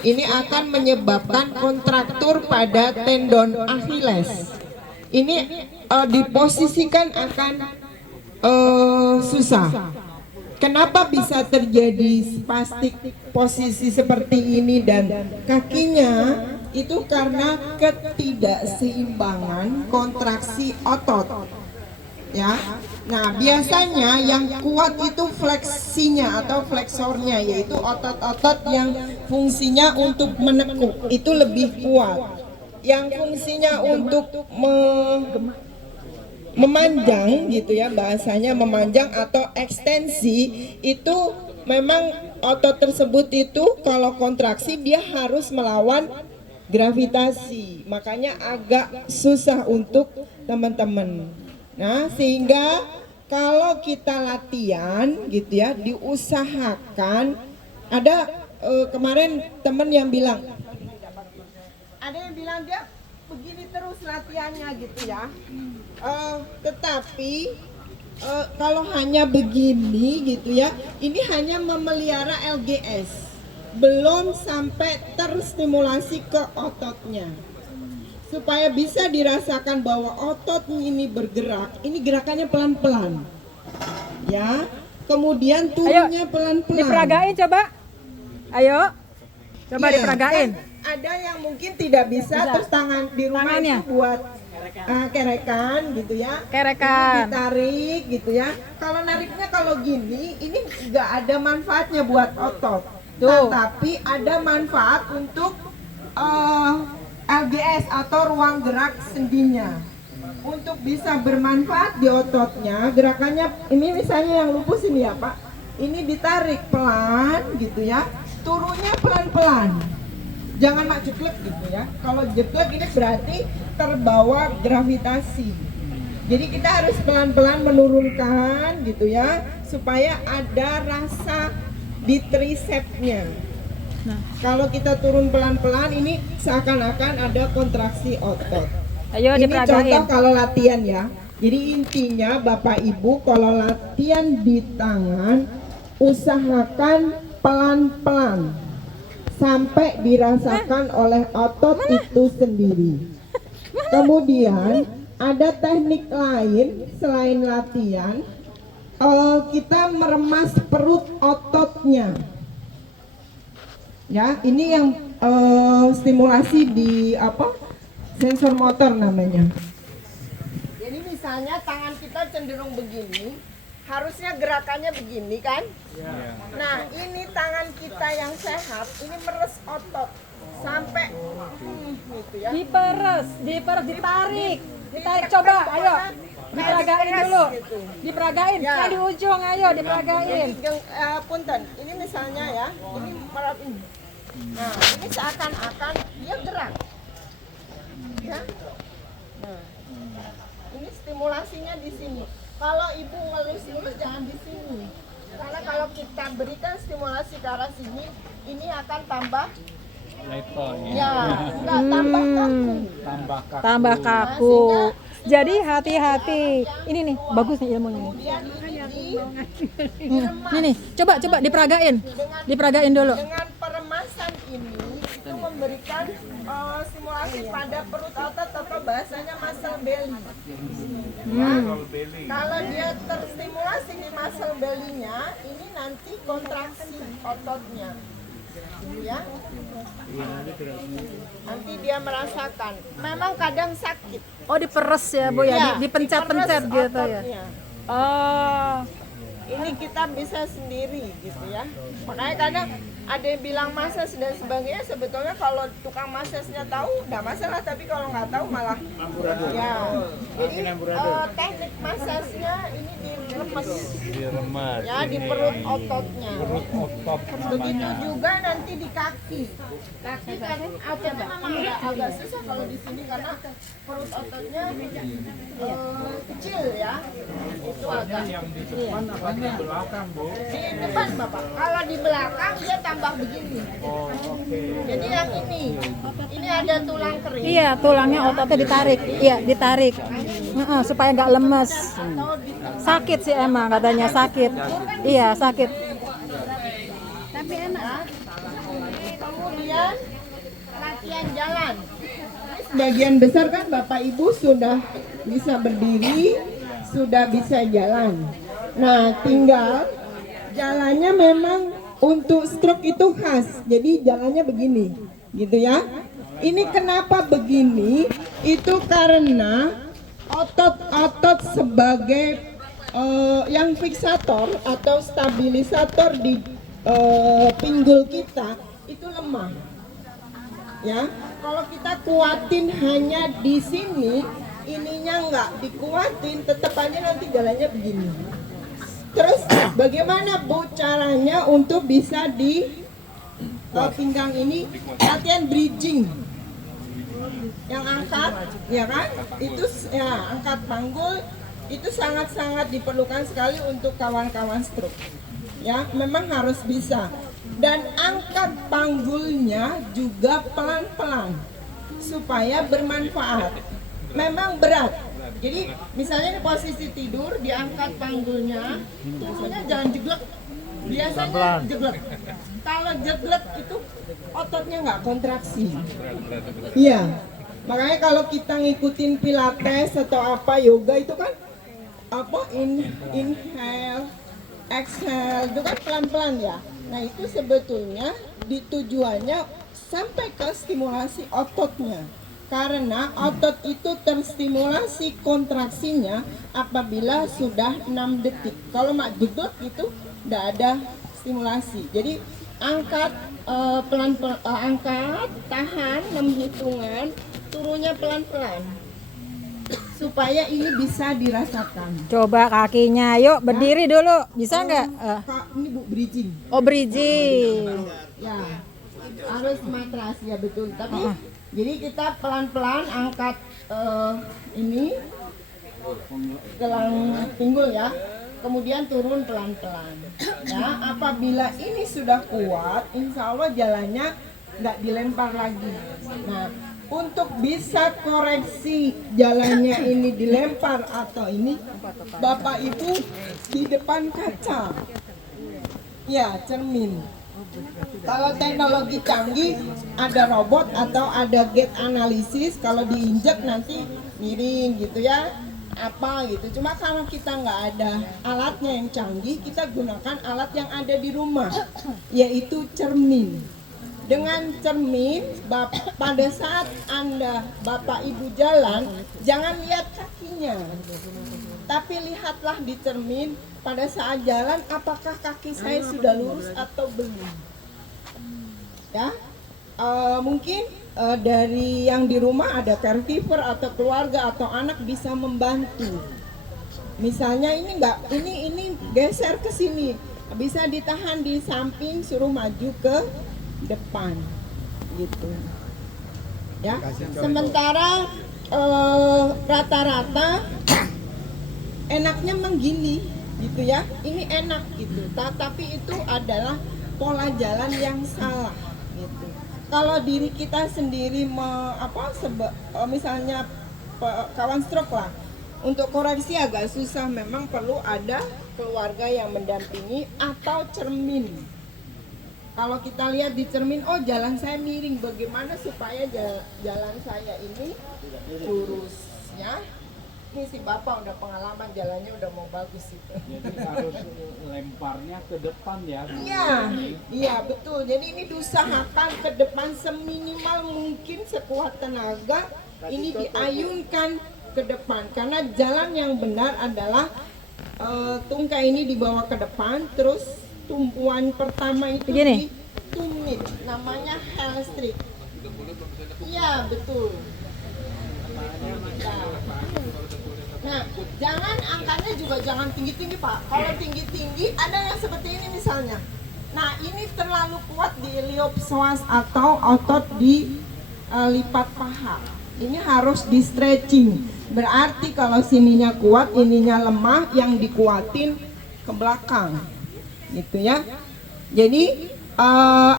Ini akan menyebabkan kontraktur pada tendon Achilles. Ini diposisikan akan susah. Kenapa bisa terjadi spastik posisi seperti ini dan kakinya itu karena ketidakseimbangan kontraksi otot. Ya. Nah, biasanya yang kuat itu fleksinya atau fleksornya, yaitu otot-otot yang fungsinya untuk menekuk itu lebih kuat. Yang fungsinya untuk memanjang gitu ya, bahasanya memanjang atau ekstensi, itu memang otot tersebut itu kalau kontraksi dia harus melawan gravitasi, makanya agak susah untuk teman-teman. Nah, sehingga kalau kita latihan gitu ya, diusahakan ada kemarin teman yang bilang, ada yang bilang dia begini terus latihannya gitu ya. Tetapi kalau hanya begini gitu ya, ini hanya memelihara LGS, belum sampai terstimulasi ke ototnya. Supaya bisa dirasakan bahwa otot ini bergerak, ini gerakannya pelan-pelan. Ya, kemudian turunnya pelan-pelan. Diperagain coba. Ayo. Coba Iya, diperagain. Ada yang mungkin tidak bisa, terus tangan di rumah Tangannya. itu buat kerekan gitu ya. Kerekan. Ditarik gitu ya. Kalau nariknya kalau gini, ini nggak ada manfaatnya buat otot. Tuh. Tapi ada manfaat untuk LGS atau ruang gerak sendinya. Untuk bisa bermanfaat di ototnya, gerakannya ini misalnya yang lupus ini ya Pak. Ini ditarik pelan gitu ya. Turunnya pelan-pelan. Jangan mak jeblek gitu ya. Kalau jeblek ini berarti terbawa gravitasi. Jadi kita harus pelan-pelan menurunkan gitu ya, supaya ada rasa di tricepsnya. Nah, kalau kita turun pelan-pelan ini seakan-akan ada kontraksi otot. Ayo Ini diperagain. contoh kalau latihan ya. Jadi intinya Bapak Ibu kalau latihan di tangan, usahakan pelan-pelan sampai dirasakan oleh otot itu sendiri. Kemudian ada teknik lain selain latihan, kita meremas perut ototnya. Ya, ini yang stimulasi di sensor motor namanya. Jadi misalnya tangan kita cenderung begini, harusnya gerakannya begini kan? Ya. Nah, ini tangan kita yang sehat, ini meres otot sampai gitu ya. Diperes, ditarik. Ditarik coba, ayo. Diperagain dulu. Gitu. Diperagain. Ya. Di ujung ayo diperagain. Punten, ini misalnya ya, ini merap ini. Nah, ini seakan-akan dia gerak. Ya. Nah, ini stimulasinya di sini. Kalau ibu ngelus-ngelus jangan di sini. Karena kalau kita berikan stimulasi ke arah sini, ini akan tambah ya, enggak tambah kaku. Tambah kaku. Jadi hati-hati. Ini nih, bagus nih ilmunya. Kemudian Ini nih, coba diperagain. Diperagain dulu. dengan peremasan ini itu memberikan stimulasi pada perut otot atau bahasanya muscle belly. Ya. Kalau dia terstimulasi di muscle belly-nya, ini nanti kontraksi ototnya. Ya. Nanti dia merasakan. Memang kadang sakit. Oh, diperes ya, Bu ya. Ya, Dipencet-pencet diperes gitu ya. ototnya. Oh. Ini kita bisa sendiri gitu ya. Makanya kadang ada yang bilang massage dan sebagainya, sebetulnya kalau tukang massage-nya tahu nggak masalah, tapi kalau nggak tahu malah ya. Jadi teknik massage-nya ini diremes ya, di perut ototnya. Begitu juga nanti di kaki kan ototnya memang agak susah kalau di sini karena perut ototnya kecil ya. Itu agak di belakang, Bu. di depan Bapak. Kalau di belakang dia tambah begini. Jadi yang ini ada tulang kering. Iya, tulangnya ototnya ditarik. Iya, ditarik. Supaya nggak lemes. Sakit sih emang katanya sakit. Iya, sakit. Tapi enak. Kemudian latihan jalan. Sebagian besar kan Bapak Ibu sudah bisa berdiri, sudah bisa jalan. Nah, tinggal jalannya memang untuk stroke itu khas. Jadi jalannya begini, gitu ya. Ini kenapa begini? Itu karena otot-otot sebagai yang fiksator atau stabilisator di pinggul kita itu lemah. Ya, kalau kita kuatin hanya di sini, ininya nggak dikuatin, tetap aja nanti jalannya begini. Terus bagaimana Bu caranya untuk bisa di pinggang ini latihan bridging? Yang angkat, ya kan? Itu ya angkat panggul itu sangat-sangat diperlukan sekali untuk kawan-kawan stroke. Ya, memang harus bisa. Dan angkat panggulnya juga pelan-pelan supaya bermanfaat. Memang berat. Jadi misalnya di posisi tidur diangkat panggulnya, turunnya jangan jeglek. Biasanya jeglek. Kalau jeglek itu ototnya nggak kontraksi. Iya. Makanya kalau kita ngikutin pilates atau apa yoga itu kan apa inhale, exhale itu kan pelan-pelan ya. Nah itu sebetulnya tujuannya sampai ke stimulasi ototnya. Karena otot itu terstimulasi kontraksinya apabila sudah 6 detik. Kalau mak jeglek itu tidak ada stimulasi. Jadi angkat pelan-pelan, angkat, tahan 6 hitungan, turunnya pelan-pelan supaya ini bisa dirasakan. Coba kakinya, yuk berdiri dulu, bisa nggak? Kak, ini Bu bridging. Oh bridging. Ya, harus matras ya betul. Tapi jadi kita pelan-pelan angkat ini gelang pinggul ya, kemudian turun pelan-pelan. Ya, apabila ini sudah kuat, insya Allah jalannya nggak dilempar lagi. Nah, untuk bisa koreksi jalannya ini dilempar atau ini, Bapak Ibu di depan kaca, ya cermin. Kalau teknologi canggih ada robot atau ada gait analisis, kalau diinjak nanti miring gitu ya, apa gitu. Cuma kalau kita nggak ada alatnya yang canggih, kita gunakan alat yang ada di rumah, yaitu cermin. Dengan cermin, pada saat Anda, Bapak Ibu jalan, jangan lihat kakinya, tapi lihatlah di cermin pada saat jalan, apakah kaki saya sudah lurus atau belum. Ya, mungkin dari yang di rumah ada caregiver atau keluarga atau anak bisa membantu. Misalnya ini geser ke sini, bisa ditahan di samping, suruh maju ke depan gitu ya. Sementara rata-rata enaknya memang gini gitu ya, ini enak gitu, tapi itu adalah pola jalan yang salah gitu. Kalau diri kita sendiri misalnya kawan stroke lah, untuk koreksi agak susah, memang perlu ada keluarga yang mendampingi atau cermin. Kalau kita lihat di cermin, oh jalan saya miring, bagaimana supaya jalan saya ini lurus ya. Ini si Bapak udah pengalaman, jalannya udah mau bagus itu. Jadi harus lemparnya ke depan ya. Iya betul. Jadi ini diusahakan ke depan seminimal mungkin, sekuat tenaga ini diayunkan ke depan. Karena jalan yang benar adalah tungkai ini dibawa ke depan, terus tumpuan pertama itu begini, ditumit, namanya hamstring. Iya betul. Nah, jangan angkanya juga jangan tinggi-tinggi Pak. Kalau tinggi-tinggi ada yang seperti ini misalnya. Nah, ini terlalu kuat di iliopsoas atau otot di lipat paha. Ini harus di stretching. Berarti kalau sininya kuat, ininya lemah, yang dikuatin ke belakang. Gitu ya. Jadi